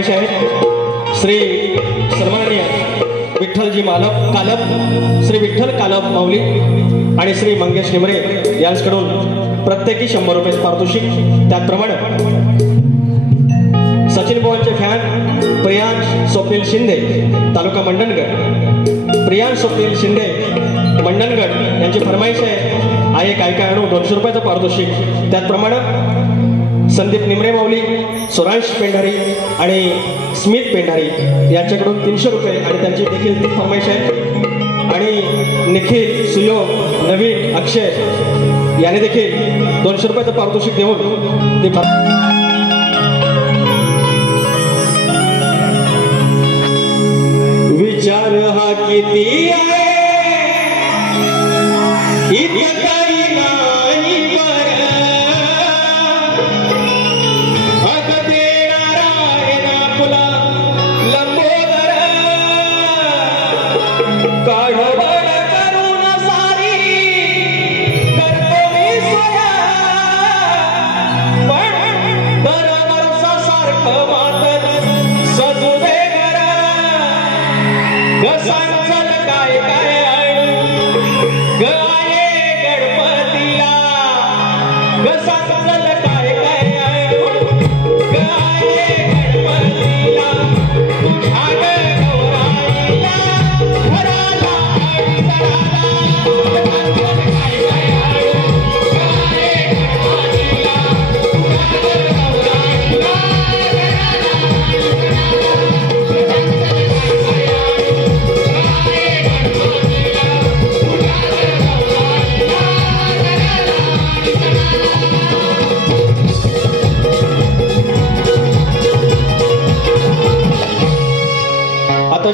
फरमाईश आहे श्री सन्माननीय विठ्ठलजी कालप, श्री विठ्ठल कालप माऊली आणि श्री मंगेश निमरे यांच्याकडून प्रत्येकी 100 रुपये पारितोषिक। त्याचप्रमाणे सचिन बुवांचे फॅन प्रियांश स्वप्नील शिंदे तालुका मंडणगड, प्रियांश स्वप्नील शिंदे मंडणगड यांची फरमाईश आहे काय आणू 200 रुपयाचं पारितोषिक। त्याचप्रमाणे संदीप निमरे माऊली, सुरांश पेंढारी आणि स्मित पेंढारी यांच्याकडून 300 रुपये आणि त्यांची देखील ती फरमाईश आहे। आणि निखिल, सुयोग, नवीन, अक्षय याने देखील 200 रुपयाचं पारितोषिक देऊन ती विचार हा किती आहे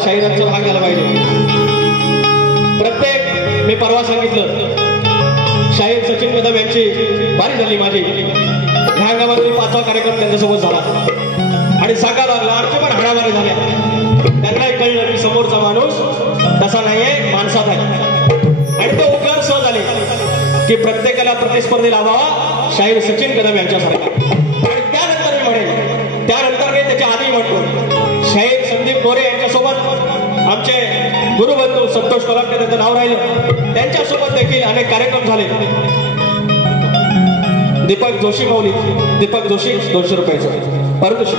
शाहिरांचा भाग झाला पाहिजे। प्रत्येक मी परवा सांगितलं शाहीर सचिन कदम यांची बारी झाली माझी, ह्या गावातील 5वा कार्यक्रम त्यांच्यासोबत झाला आणि सांगायला लागला आमच्या पण हाणामारी झाल्या। त्यांनाही कळलं की समोरचा माणूस तसा नाहीये, माणसात आहे आणि ते उगार सहज झाले की प्रत्येकाला प्रतिस्पर्धी लावावा शाहीर सचिन कदम यांच्यासारखा। आणि त्यानंतर मी म्हणेन, त्यानंतर मी त्याच्या आधी म्हणतो शाहीर संदीप मोरे यांच्यासोबत आमचे गुरुबंधू संतोष कोल्हाटे त्यांचं नाव राहिलं, त्यांच्यासोबत देखील अनेक कार्यक्रम झाले। दीपक जोशी माऊली, दीपक जोशी 200 रुपयाचं पारितोषिक।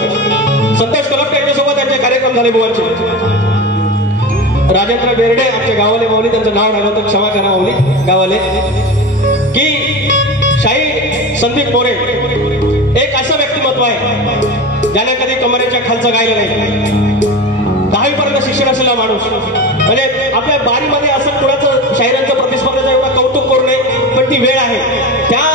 संतोष कोल्हाटे यांच्यासोबत त्यांचे कार्यक्रम झाले बुवांचे। राजेंद्र बेर्डे आमचे गावाले माऊली, त्यांचं नाव राहिलं होतं, क्षमा करा माऊली गावाले। की शाहीर संदीप मोरे एक असं व्यक्तिमत्व आहे ज्याने कधी कमरेच्या खालचं गायलं नाही। 10वी पर्यंत शिक्षण असलेला माणूस, म्हणजे आपल्या बारीमध्ये असं कुणाचं शाहिरांचं प्रतिस्पर्धेचं एवढं कौतुक करू नये, पण ती वेळ आहे, त्या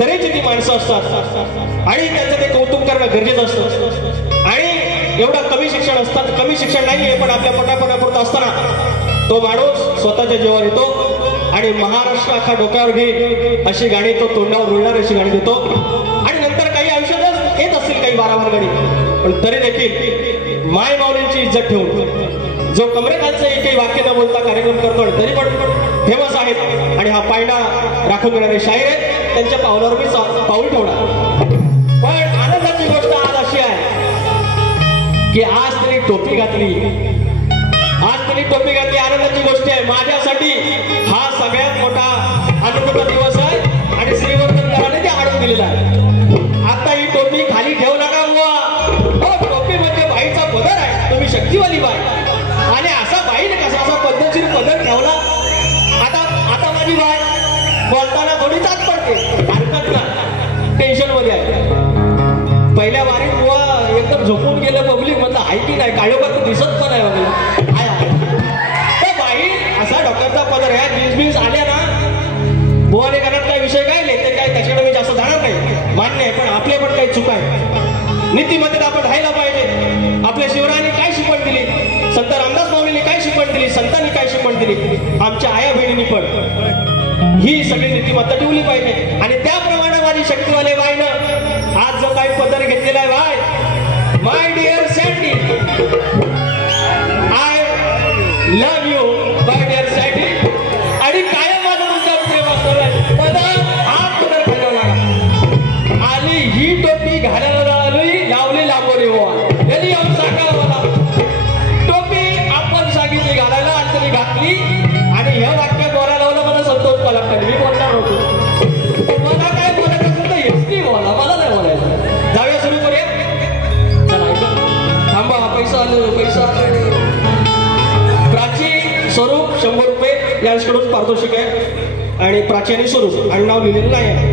तऱ्हेची ती माणसं असतात आणि त्यांचं ते कौतुक करणं गरजेचं असतं। आणि एवढं कमी शिक्षण असतात, कमी शिक्षण नाहीये पण आपल्या पटापटापुरतं असताना तो माणूस स्वतःच्या जीवावर येतो आणि महाराष्ट्र अख्खा डोक्यावर घेईल अशी गाणी तो तोंडावर रुळणार अशी गाणी देतो। आणि नंतर काही आयुष्यातच येत असतील काही 12 गाणी, पण तरी देखील माय माऊलींची इज्जत ठेवून जो कमरेखालचं एकही वाक्य न बोलता कार्यक्रम करतो तरी पण फेमस आहेत आणि हा पायंडा राखून देणारे शाहीर आहेत, त्यांच्या पावलावर मी पाऊल ठेवणार। पण आनंदाची गोष्ट आज अशी आहे की आज तरी टोपी घातली, आज तरी टोपी घातली, आनंदाची गोष्ट आहे। माझ्यासाठी हा सगळ्यात मोठा आनंदाचा दिवस आहे आणि श्रीवर्धन कराने ते आणून दिलेला आहे। आता ही टोपी खाली ठेवू नका बुवा, टोपी म्हणजे बाईचा पदर आहे, तुम्ही शक्तिवाली बाई आणि असा बाईने कसा असा पद्धतशीर पदर ठेवला। आता माझी बाई बोलताना थोडी चाच पडते, हरकत ना, टेन्शन मध्ये आहे। पहिल्या वारीत बुवा एकदम झोपून गेलं पब्लिक, म्हटलं आहे की नाही, काळोखात दिसत पण आहे बघा। तर बाई असा डॉक्टरचा पदर आहे, बीज आल्या ना बुवाने करत काही विषय काय ते काय त्याच्याकडे मी जास्त जाणार नाही, मान्य आहे, पण आपले पण काही चूक आहे। नीतिमत्तेत आपण राहायला पाहिजे। आपल्या शिवरायांनी काय शिकवण दिली, संत रामदास माऊलींनी काय शिकवण दिली, संतांनी काय शिकवण दिली, आमच्या आया बहिणींनी पण ही सगळी नीतिमत्ता ठेवली पाहिजे। आणि त्याप्रमाणे माझी शक्तीवाले बाईनं आज जो काही पदर घेतलेला आहे, bye my dear Sandy, I love you my dear Sandy, आणि कायम माझं तुमच्यावर प्रेम असणार आहे। पदर हात पदर घालायला आली, ही टोपी घालायला लावली लांबोरी बुवा। पैसा प्राची स्वरूप 100 रुपये यांच्याकडून पारितोषिक आहे आणि प्राची आणि स्वरूप आणि नाव लिहिलेलं नाही आहे.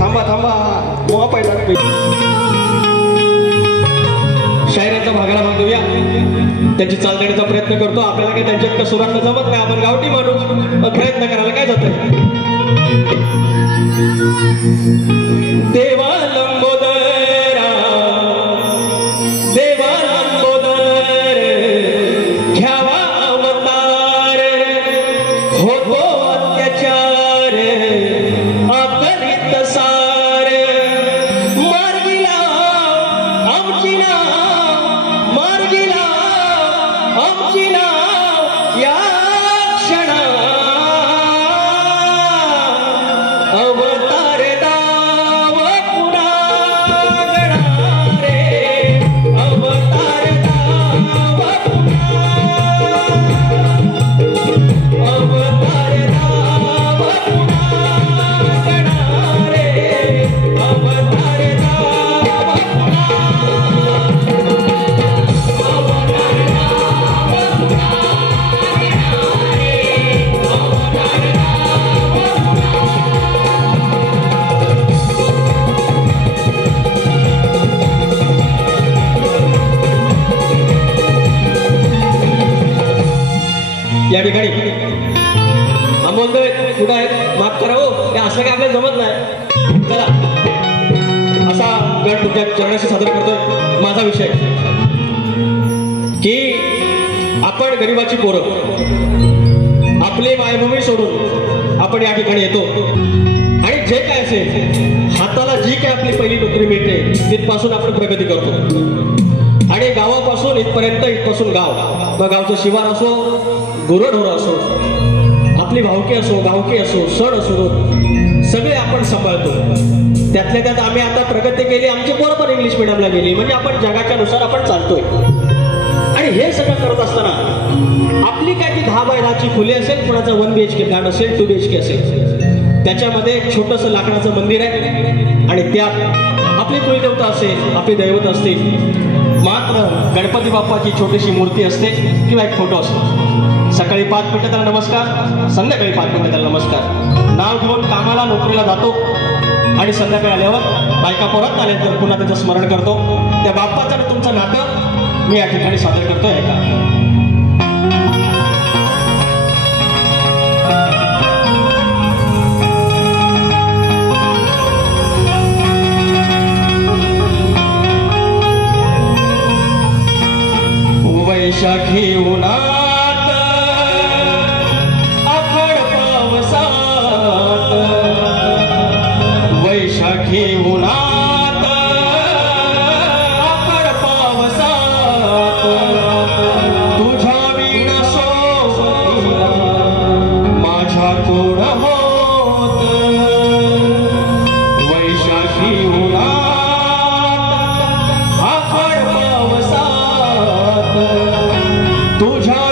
थांबा थांबा मोहा पैसा शायरांच्या भागाला भाग देऊया. त्यांची चाल देण्याचा प्रयत्न करतो. आपल्याला काही त्यांच्या सुरांना जमत नाही. आपण गावठी माणूस प्रयत्न करायला काय जातं. देवा लंबोदरा देवा लंबोदर घ्यावा अवतार होतो अत्याचार अकरित सार मार्गिला आमची ना मार्गिला आमची ना या क्षणा अवतार दाव पुन्हा गणारे अवतार दाव पुन्हा अवतार दाव पुन्हा गणारे अवतार दाव या ठिकाणी आंबोलतोय कुठं आहे माफ करा हो. ते असं काय आपल्याला जमत नाही. चला असा गट तुमच्या चरणाशी सादर करतोय. माझा विषय की आपण गरिबाची पोरं आपली मायभूमी सोडून आपण या ठिकाणी येतो आणि जे काय असेल हाताला जी काय आपली पहिली नोकरी मिळते तिथपासून आपण प्रगती करतो आणि गावापासून इथपासून गाव मग गावचं शिवार असो गुरढोर असो आपली भावकी असो गावकी असो सण असो सगळे आपण सांभाळतो. त्यातल्या त्यात आम्ही आता प्रगती केली. आमची पोरं पण इंग्लिश मिडियमला गेली म्हणजे आपण जगाच्या नुसार आपण चालतोय. आणि हे सगळं करत असताना आपली काय ती 10 बाय 10ची खोली असेल कुणाचा 1 BHK फ्लॅट असेल 2 BHK असेल त्याच्यामध्ये एक छोटंसं लाकडाचं मंदिर आहे आणि त्यात आपली कुलदेवता असेल आपले दैवत असतील मात्र गणपती बाप्पाची छोटीशी मूर्ती असते किंवा एक फोटो असतो. सकाळी 5 मिनिटं त्याला नमस्कार संध्याकाळी 5 मिनिटं त्याला नमस्कार नाव घेऊन कामाला नोकरीला जातो आणि संध्याकाळी आल्यावर बायका परत आल्यानंतर पुन्हा त्याचं स्मरण करतो. त्या बाप्पाचं आणि तुमचं नातं मी या ठिकाणी सादर करतोय. का वैशाखी उन्हात आखड पावसात वैशाखी उन्हात आखड पावसात तुझ्या वीण सोबतीला माझ्या कोण होत वैशाखी उन्हात आखड पावसात तुझ्या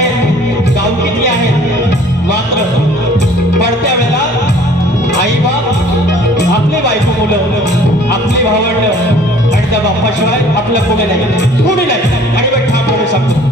आहेत, गावकीतले आहेत, मात्र पडत्या वेळेला आई बाप, आपले बायको मुलं, आपली भावंड आणि त्या बाप्पाशिवाय आपल्या पुढे नाही आणि मी ठामपणे सांगतो